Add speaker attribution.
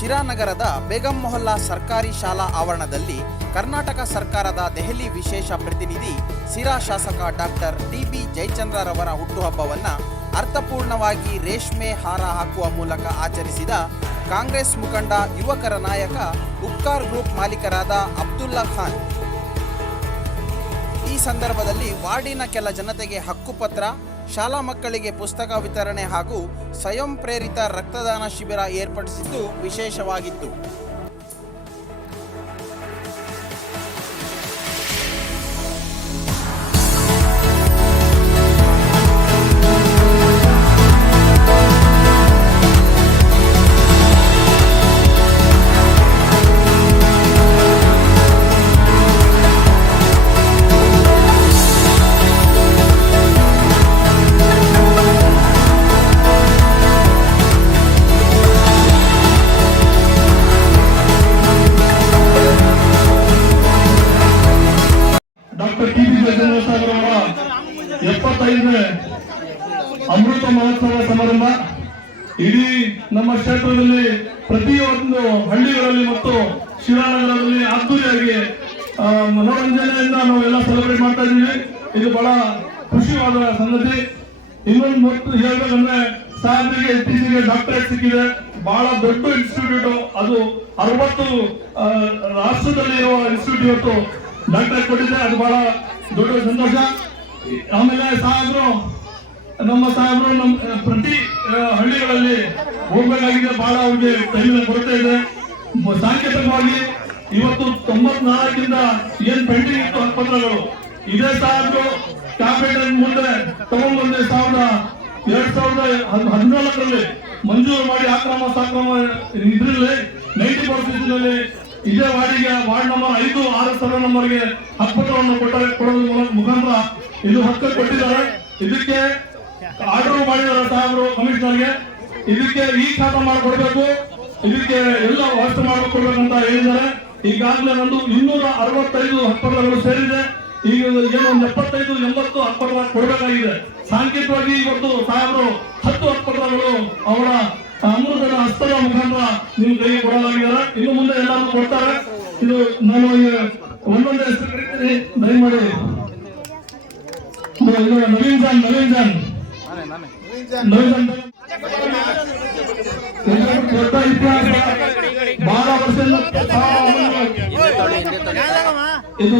Speaker 1: ಶಿರಾನಗರದ ಬೇಗಂ ಮೊಹಲ್ಲಾ ಸರ್ಕಾರಿ ಶಾಲಾ ಆವರಣದಲ್ಲಿ ಕರ್ನಾಟಕ ಸರ್ಕಾರದ ದೆಹಲಿ ವಿಶೇಷ ಪ್ರತಿನಿಧಿ ಸಿರಾ ಶಾಸಕ ಡಾಕ್ಟರ್ ಟಿ ಬಿ ಜಯಚಂದ್ರರವರ ಹುಟ್ಟುಹಬ್ಬವನ್ನು ಅರ್ಥಪೂರ್ಣವಾಗಿ ರೇಷ್ಮೆ ಹಾರ ಹಾಕುವ ಮೂಲಕ ಆಚರಿಸಿದ ಕಾಂಗ್ರೆಸ್ ಮುಖಂಡ, ಯುವಕರ ನಾಯಕ, ಉಪ್ಕಾರ್ ಗ್ರೂಪ್ ಮಾಲೀಕರಾದ ಅಬ್ದುಲ್ಲಾ ಖಾನ್. ಸಂದರ್ಭದಲ್ಲಿ ವಾರ್ಡಿನ ಕೆಲ ಜನತೆಗೆ ಹಕ್ಕುಪತ್ರ, ಶಾಲಾ ಮಕ್ಕಳಿಗೆ ಪುಸ್ತಕ ವಿತರಣೆ ಹಾಗೂ ಸ್ವಯಂ ಪ್ರೇರಿತ ರಕ್ತದಾನ ಶಿಬಿರ ಏರ್ಪಡಿಸಿದ್ದು ವಿಶೇಷವಾಗಿತ್ತು.
Speaker 2: ಎಪ್ಪತ್ತೈದನೇ ಅಮೃತ ಮಹೋತ್ಸವ ಸಮಾರಂಭ. ಇಡೀ ನಮ್ಮ ಕ್ಷೇತ್ರದಲ್ಲಿ ಪ್ರತಿಯೊಂದು ಹಳ್ಳಿಗಳಲ್ಲಿ ಮತ್ತು ಶಿವಾನಗರದಲ್ಲಿ ಅದ್ದೂರಿಯಾಗಿ ಮನೋರಂಜನೆಯಿಂದ ನಾವು ಎಲ್ಲ ಸೆಲೆಬ್ರೇಟ್ ಮಾಡ್ತಾ ಇದ್ದೀವಿ. ಇದು ಬಹಳ ಖುಷಿಯಾದ ಸಂಗತಿ. ಇನ್ನೊಂದು ಮತ್ತು ಹೇಳ್ಬೇಕಂದ್ರೆ, ಸಾಹೇಬರಿಗೆ ಇತ್ತೀಚೆಗೆ ಡಾಕ್ಟರೇಟ್ ಸಿಕ್ಕಿದೆ. ಬಹಳ ದೊಡ್ಡ ಇನ್ಸ್ಟಿಟ್ಯೂಟ್ ಅದು ಅರವತ್ತು ರಾಷ್ಟ್ರದಲ್ಲಿ ಇರುವ ಇನ್ಸ್ಟಿಟ್ಯೂಟ್ ಇವತ್ತು ಡಾಕ್ಟರೇಟ್ ಕೊಟ್ಟಿದೆ. ಅದು ಬಹಳ ದೊಡ್ಡ ಸಂತೋಷ. ಆಮೇಲೆ ಸಾಹೇಬರು, ನಮ್ಮ ಸಾಹೇಬರು ನಮ್ಮ ಪ್ರತಿ ಹಳ್ಳಿಗಳಲ್ಲಿ ಹೋಗ್ಬೇಕಾಗಿದೆ ಬಹಳ ಅವ್ರಿಗೆ ತೈಲ ಕೊರತೆ ಇದೆ. ಸಾಂಕೇತಿಕವಾಗಿ ಇವತ್ತು ತೊಂಬತ್ನಾಲ್ಕಿಂದ ಏನ್ ಪೆಂಡಿಂಗ್ ಇತ್ತು ಹತ್ಪತ್ರಗಳು ಇದೇ ಸಾಹೇಬರು ಕ್ಯಾಬಿನೆಟ್ ಮುಂದೆ ತಗೊಂಡ್ಬಂದು ಸಾವಿರದ ಎರಡ್ ಸಾವಿರದ ಹದ್- ಹದಿನಾಲ್ಕರಲ್ಲಿ ಮಂಜೂರು ಮಾಡಿ ಆಕ್ರಮ, ಸಾಕ್ರಮ ಇದ್ರಲ್ಲಿ ನೈಂಟಿ ಪರ್ಸೆಂಟ್ನಲ್ಲಿ ಇದೇ ವಾರ್ಡಿಗೆ ವಾರ್ಡ್ ನಂಬರ್ ಐದು, ಆರು ಸರ್ವೆ ನಂಬರ್ಗೆ ಹಕ್ಕುಪತ್ರವನ್ನು ಕೊಟ್ಟ ಕೊಡೋದ್ರ ಮುಖಾಂತರ ಇದು ಹಕ್ಕು ಕೊಟ್ಟಿದ್ದಾರೆ. ಇದಕ್ಕೆ ಆರ್ಡರ್ ಮಾಡಿದ್ದಾರೆ ಸಾಹೇಬರು, ಕಮಿಷನರ್ಗೆ. ಇದಕ್ಕೆ ಈ ಖಾತ ಮಾಡಿಕೊಡ್ಬೇಕು. ಇದಕ್ಕೆ ಎಲ್ಲ ವ್ಯವಸ್ಥೆ ಅಂತ ಹೇಳಿದ್ದಾರೆ. ಈಗಾಗಲೇ ಒಂದು ಇನ್ನೂರ ಅರವತ್ತೈದು ಹಕ್ಕುಗಳು ಸೇರಿದೆ. ಈಗ ಏನೋ ಒಂದು ಎಪ್ಪತ್ತೈದು, ಎಂಬತ್ತು ಹಕ್ಕುಗಳ ಕೊಡಬೇಕಾಗಿದೆ. ಸಾಂಕೇತಿಕವಾಗಿ ಇವತ್ತು ಸಾಹೇಬರು ಹತ್ತು ಹಕ್ಕುಗಳು ಅವರ ಅಮೃತದ ಹಸ್ತದ ಮುಖಾಂತರ ನಿಮ್ಮ ಕೈಗೆ ಕೊಡಲಾಗಿದ್ದಾರೆ. ಇನ್ನು ಮುಂದೆ ಎಲ್ಲರೂ ಕೊಡ್ತಾರೆ. ಇದು ನಾನು ಒಂದೊಂದೇ ದಯಮಾಡಿ ನವೀನ್ ಜಾನ್ ನವೀನ್ ಜಾನ್ ನವೀನ್ ದೊಡ್ಡ ಇತಿಹಾಸ. ಬಹಳ ವರ್ಷದಿಂದ ಇದು